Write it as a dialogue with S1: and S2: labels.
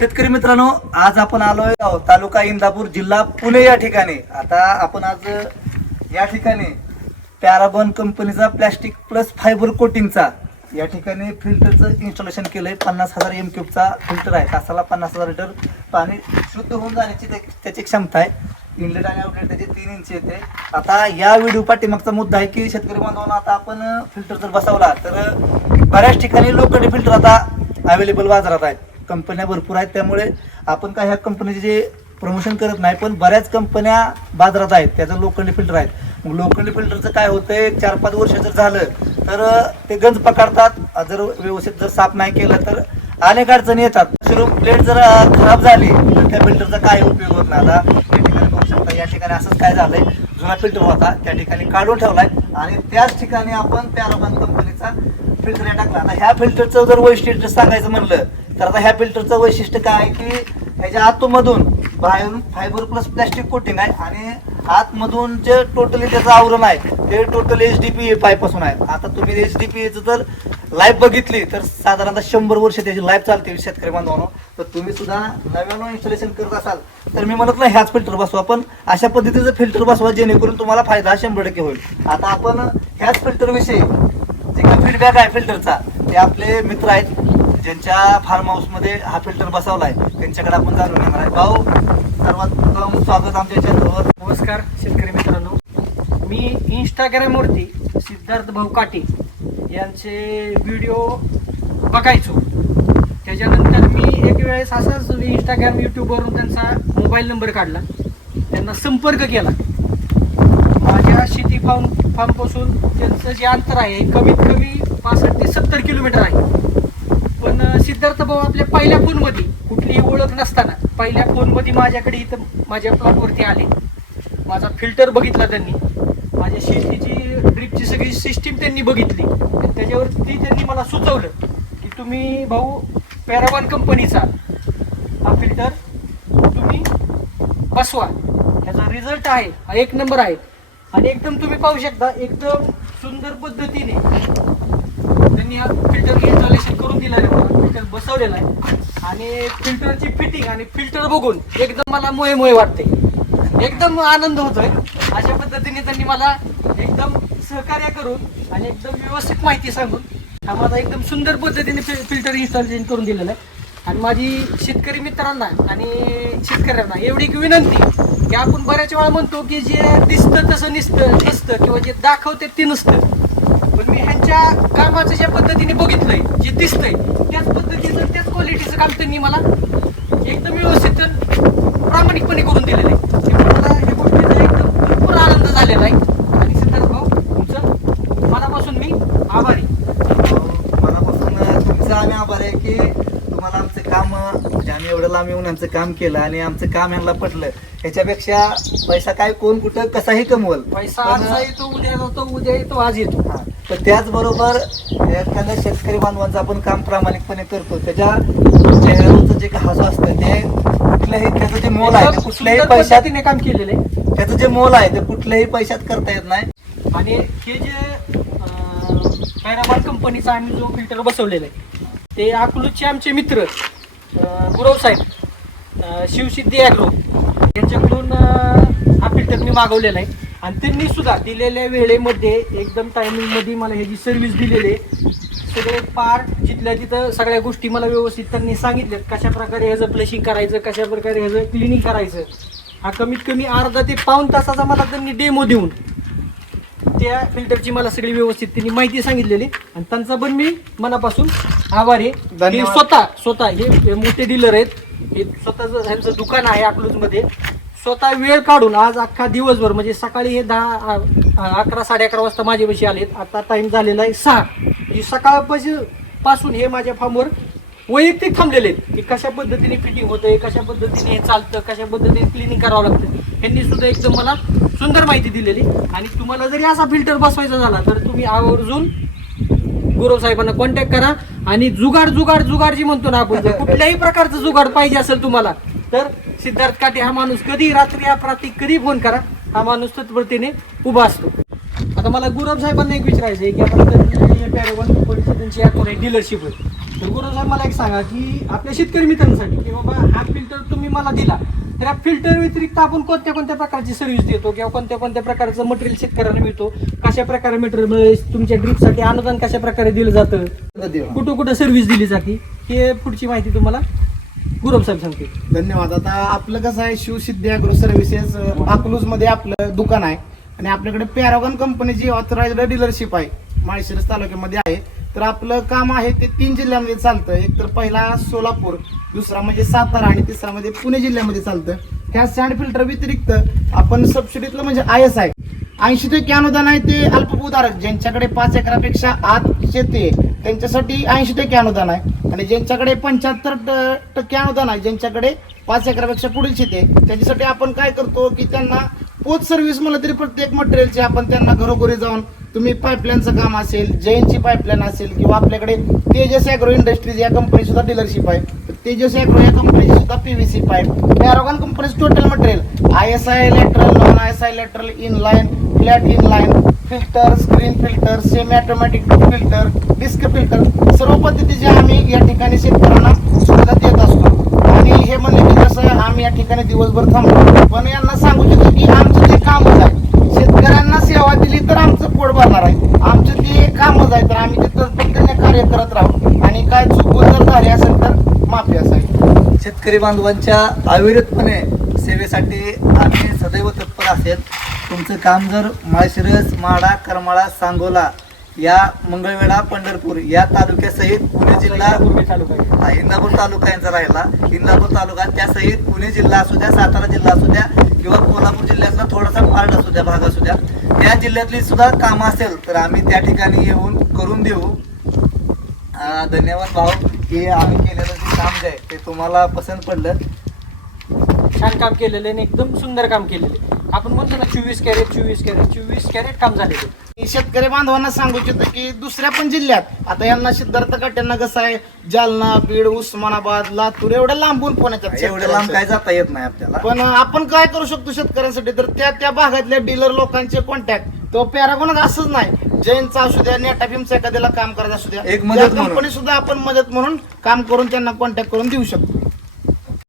S1: शेतकरी मित्रांनो आज आपण आलोय तालुका इंदापूर जिल्हा पुणे या ठिकाणी. आता आपण आज या ठिकाणी पॅराबॉन कंपनीचा प्लॅस्टिक प्लस फायबर कोटिंगचा या ठिकाणी फिल्टरचं इन्स्टॉलेशन केलंय. पन्नास हजार एम क्यूबचा फिल्टर आहे. तासाला पन्नास हजार लिटर पाणी शुद्ध होऊन जाण्याची त्या- त्याची क्षमता आहे. इनलेट आणि आउटलेट त्याचे तीन इंच येते. आता या व्हिडिओ पाठीमागचा मुद्दा आहे की शेतकरी बांधवांना आता आपण फिल्टर जर बसवला तर बऱ्याच ठिकाणी लोखंडी फिल्टर आता अवेलेबल बाजारात आहेत. कंपन्या भरपूर आहेत त्यामुळे आपण काय ह्या कंपनीचे जे प्रमोशन करत नाही पण बऱ्याच कंपन्या बाजारात आहेत त्याचं लोखंडी फिल्टर आहेत. मग लोखंडी फिल्टरचं काय होतंय आहे चार पाच वर्ष जर झालं तर ते गंज पकडतात. जर व्यवस्थित जर साफ नाही केलं तर अनेक अडचणी येतात. सुरू प्लेट जर खराब झाली तर त्या फिल्टरचा काय उपयोग होत नाही. आता या ठिकाणी बघू शकता या ठिकाणी असंच काय झालंय जुना फिल्टर होता त्या ठिकाणी काढून ठेवलाय. आणि त्याच ठिकाणी आपण पॅराबॉन कंपनीचा फिल्टर टाकला. आता ह्या फिल्टरचं जर वैशिष्ट्य सांगायचं म्हणलं तर आता ह्या फिल्टरचं वैशिष्ट्य काय आहे की ह्याच्या आतमधून बाहेरून फायबर प्लस प्लॅस्टिक कोटिंग आहे आणि आतमधून जे टोटली त्याचं आवरण आहे ते टोटल एच डी पी पायपासून आहे. आता तुम्ही एच डी पी जर लाईफ बघितली तर साधारणतः शंभर वर्ष त्याची लाईफ चालते शेतकरी बांधवांनो. तर तुम्ही सुद्धा नव्यानं इन्स्टॉलेशन करत असाल तर मी म्हणत नाही ह्याच फिल्टर बसवा पण अशा पद्धतीचं फिल्टर बसवा जेणेकरून तुम्हाला फायदा शंभर टक्के होईल. आता आपण ह्याच फिल्टरविषयी जे काही फीडबॅक आहे फिल्टरचा ते आपले मित्र आहेत ज्यांच्या फार्म हाऊसमध्ये हा फिल्टर आहे त्यांच्याकडे आपण जाणून घेणार आहे. भाऊ सर्वात प्रथम स्वागत आमच्या चॅनलवर
S2: नमस्कार शेतकरी मित्रांनो. मी इंस्टाग्रामवरती सिद्धार्थ भाऊ काटे यांचे व्हिडिओ बघायचो. त्याच्यानंतर मी एक वेळेस असाच इंस्टाग्राम यूट्यूबवरून त्यांचा मोबाईल नंबर काढला. त्यांना संपर्क केला. माझ्या शेती फार्म फार्मपासून त्यांचं जे अंतर आहे हे कमीत कमी पासष्ट ते सत्तर किलोमीटर आहे. सिद्धार्थ भाऊ आपल्या पहिल्या फोनमध्ये. कुठलीही ओळख नसताना. पहिल्या फोनमध्ये माझ्याकडे इथं माझ्या प्लॉटवरती आले. माझा फिल्टर बघितला त्यांनी. माझ्या शेतीची ड्रिपची सगळी सिस्टीम त्यांनी बघितली. आणि त्याच्यावरती त्यांनी मला सुचवलं की तुम्ही भाऊ पॅरावान कंपनीचा. हा फिल्टर तुम्ही बसवा. त्याचा रिझल्ट आहे. हा एक नंबर आहे. आणि एकदम तुम्ही पाहू शकता एकदम सुंदर पद्धतीने त्यांनी हा फिल्टर इन्स्टॉलेशन करून दिलं आहे फिल्टर बसवलेला आहे. आणि फिल्टरची फिटिंग आणि फिल्टर बघून एकदम मला मोहे मोहे वाटते एकदम आनंद होतोय. अशा पद्धतीने त्यांनी मला एकदम सहकार्य करून आणि एकदम व्यवस्थित माहिती सांगून हा माझा एकदम सुंदर पद्धतीने फिल्टर इन्स्टॉलेशन करून दिलेलं आहे. आणि माझी शेतकरी मित्रांना आणि शेतकऱ्यांना एवढी एक विनंती की आपण बऱ्याच वेळा म्हणतो की जे दिसतं तसं निसतं दिसतं किंवा जे दाखवते ते नसतं. पण मी ह्यांच्या कामाचं ज्या पद्धतीने बघितलंय जे दिसतंय त्याच पद्धतीचं त्याच क्वालिटीचं काम त्यांनी मला एकदम व्यवस्थित प्रामाणिकपणे करून दिलेलं आहे मला या गोष्टीचा एकदम भरपूर आनंद झालेला आहे. आणि सिद्धार्थ भाऊ तुमचं मनापासून मी आभारी.
S1: मनापासून तुमचा आम्ही आभार आहे की तुम्हाला आमचं काम म्हणजे आम्ही एवढं लांब येऊन आमचं काम केलं आणि आमचं काम यांना पटलं. ह्याच्यापेक्षा पैसा काय कोण कुठं कसाही कमवल.
S2: पैसा आजचा येतो उद्या जातो उद्या येतो आज येतो.
S1: हा. पण त्याचबरोबर एखाद्या शेतकरी बांधवांचं आपण काम प्रामाणिकपणे करतो. त्याच्या चेहऱ्यावरचं जे हसू असतं ते कुठल्याही त्याचं जे मोल आहे ते कुठल्याही पैशात
S2: पद्धतीने काम केलेलं आहे.
S1: त्याचं जे मोल आहे ते कुठल्याही पैशात करता येत नाही.
S2: आणि हे जे पॅराबॉल कंपनीचा आम्ही जो फिल्टर बसवलेला आहे ते अकलूजचे आमचे मित्र गुरव साहेब शिवसिद्धी ॲग्रो यांच्याकडून हा फिल्टर मी मागवलेला आहे. आणि त्यांनी सुद्धा दिलेल्या वेळेमध्ये एकदम टायमिंगमध्ये मला ह्याची सर्व्हिस दिलेली. आहे सगळे पार्ट जिथल्या तिथं सगळ्या गोष्टी मला व्यवस्थित त्यांनी सांगितल्यात. कशा प्रकारे ह्याचं फ्लशिंग करायचं कशा प्रकारे ह्याचं क्लिनिंग करायचं. हा कमीत कमी अर्धा ते पाऊन तासाचा मला त्यांनी डेमो देऊन त्या फिल्टरची मला सगळी व्यवस्थित त्यांनी माहिती सांगितलेली. आणि त्यांचा पण मी मनापासून आभार आहे. हे. स्वतः स्वतः हे हे मोठे डीलर आहेत. हे स्वतःच ह्यांचं दुकान आहे अकलूजमध्ये. स्वतः वेळ काढून आज अख्खा दिवसभर म्हणजे सकाळी हे दहा अ- अकरा साडे अकरा वाजता माझ्यापाशी आलेत. आता टाईम झालेला आहे सहा. ही सकाळपासून पासून हे माझ्या फार्मवर वैयक्तिक थांबलेले आहेत की कशा पद्धतीने फिटिंग होतंय कशा पद्धतीने हे चालतं कशा पद्धतीने क्लिनिंग करावं लागतं. यांनी सुद्धा एकदम मला सुंदर माहिती दिलेली. आणि तुम्हाला जरी असा फिल्टर बसवायचा झाला तर तुम्ही आवर्जून गुरव साहेबांना कॉन्टॅक्ट करा. आणि जुगाड जुगाड जुगाड जी म्हणतो ना आपण जर कुठल्याही प्रकारचं जुगाड पाहिजे असेल तुम्हाला तर सिद्धार्थ काटे हा माणूस कधी रात्री अपरात्री कधी फोन करा हा माणूस तत्परतेने उभा असतो. आता मला गुरव साहेबांना एक विचारायचं आहे की त्यांची पॅरागॉन कंपनीची त्यांची डीलरशिप आहे तर गुरु साहेब मला एक सांगा की आपल्या शेतकरी मित्रांसाठी की बाबा हा फिल्टर तुम्ही मला दिला तर या फिल्टर व्यतिरिक्त आपण कोणत्या कोणत्या प्रकारची सर्व्हिस देतो किंवा कोणत्या कोणत्या प्रकारचं मटेरियल शेतकऱ्यांना मिळतो? कशा प्रकारे मटेरियल तुमच्या ड्रिपसाठी अनुदान कशा प्रकारे दिलं जातं? कुठं कुठं सर्व्हिस दिली जाते? हे पुढची माहिती तुम्हाला गुरु साहेब सांगते.
S3: धन्यवाद. आता आपलं कसं आहे शिवसिद्धी अॅग्रो सर्व्हिसेस अकलूजमध्ये आपलं दुकान आहे आणि आपल्याकडे पॅरागॉन कंपनीची ऑथराइज्ड डीलरशिप आहे माळशिरस तालुक्यामध्ये आहे. तर आपलं काम आहे ते तीन जिल्ह्यांमध्ये चालतं. एक तर पहिला सोलापूर दुसरा म्हणजे सातारा आणि तिसरा म्हणजे पुणे जिल्ह्यामध्ये चालतं. ह्या सँड फिल्टर व्यतिरिक्त आपण सबसिडीतलं म्हणजे आय एस आहे. ऐंशी टक्के अनुदान आहे ते अल्पभूधारक ज्यांच्याकडे पाच एकरापेक्षा आत शेती आहे त्यांच्यासाठी ऐंशी टक्के अनुदान आहे. आणि ज्यांच्याकडे पंच्याहत्तर टक्के अनुदान आहे ज्यांच्याकडे पाच एकरापेक्षा पुढील शेती आहे त्यांच्यासाठी आपण काय करतो की त्यांना पोच सर्व्हिस म्हणलं तरी प्रत्येक मटेरियलचे आपण त्यांना घरोघरी जाऊन तुम्ही पाईपलाईनचं काम असेल जैनची पाईपलाईन असेल किंवा आपल्याकडे तेजस ॲग्रो इंडस्ट्रीज या कंपनी सुद्धा डीलरशिप आहे. तेजस ॲग्रो या कंपनीची सुद्धा P V C pipe Paragon कंपनीचं total material I S I lateral non I S I lateral in line flat in line filter screen filter semi automatic filter disc filter सर्व पद्धतीचे आम्ही या ठिकाणी शेतकऱ्यांना सुविधा देत असतो. आणि हे म्हणले की जसं आम्ही या ठिकाणी दिवसभर थांबतो पण यांना सांगू शकतो की आमचं ते कामच आहे शेतकऱ्यांना सेवा दिली तर आमचं पोट भरणार आहे. आमचं ते कामच आहे तर आम्ही तिथं पद्धतीने कार्य करत राहू. आणि काय चुकून जर झाली असेल तर माफी असावी.
S1: शेतकरी बांधवांच्या अविरतपणे सेवेसाठी आम्ही सदैव तत्पर असेल. तुमचं काम जर माळशिरस माडा करमाळा सांगोला या मंगळवेढा पंढरपूर या तालुक्यासहित पुणे जिल्हा हा, इंदापूर तालुका यांचा राहिला. इंदापूर तालुका त्यासहित पुणे जिल्हा असू द्या सातारा जिल्हा असू द्या किंवा कोल्हापूर जिल्ह्यातला थोडासा पार्ट असू द्या भाग असू द्या त्या जिल्ह्यातली सुद्धा कामं असेल तर आम्ही त्या ठिकाणी येऊन करून देऊ. धन्यवाद भाऊ. की आम्ही केलेलं जे काम जे आहे ते तुम्हाला पसंत पडलं.
S2: छान काम केलेलं आहे आणि एकदम सुंदर काम केलेलं आहे. आपण म्हणतो ना चोवीस कॅरेट चोवीस कॅरेट चोवीस कॅरेट काम झालेलं.
S3: मी शेतकरी बांधवांना सांगू इच्छितो की दुसऱ्या पण जिल्ह्यात आता यांना सिद्धार्थ काट्यांना कसं आहे? जालना बीड उस्मानाबाद लातूर एवढ्या लांबून फोन येतात
S1: एवढं लांब काय जाता येत नाही आपल्याला.
S3: पण आपण काय करू शकतो शेतकऱ्यांसाठी? तर त्या त्या भागातल्या डीलर लोकांचे कॉन्टॅक्ट तो पॅरागॉन असंच नाही. जैनचा असू द्या नेटा भीमचा एखाद्याला काम करायचं असू द्या.
S1: एक मदत म्हणून.
S3: कंपनी सुद्धा आपण मदत म्हणून काम करून त्यांना कॉन्टॅक्ट करून देऊ शकतो.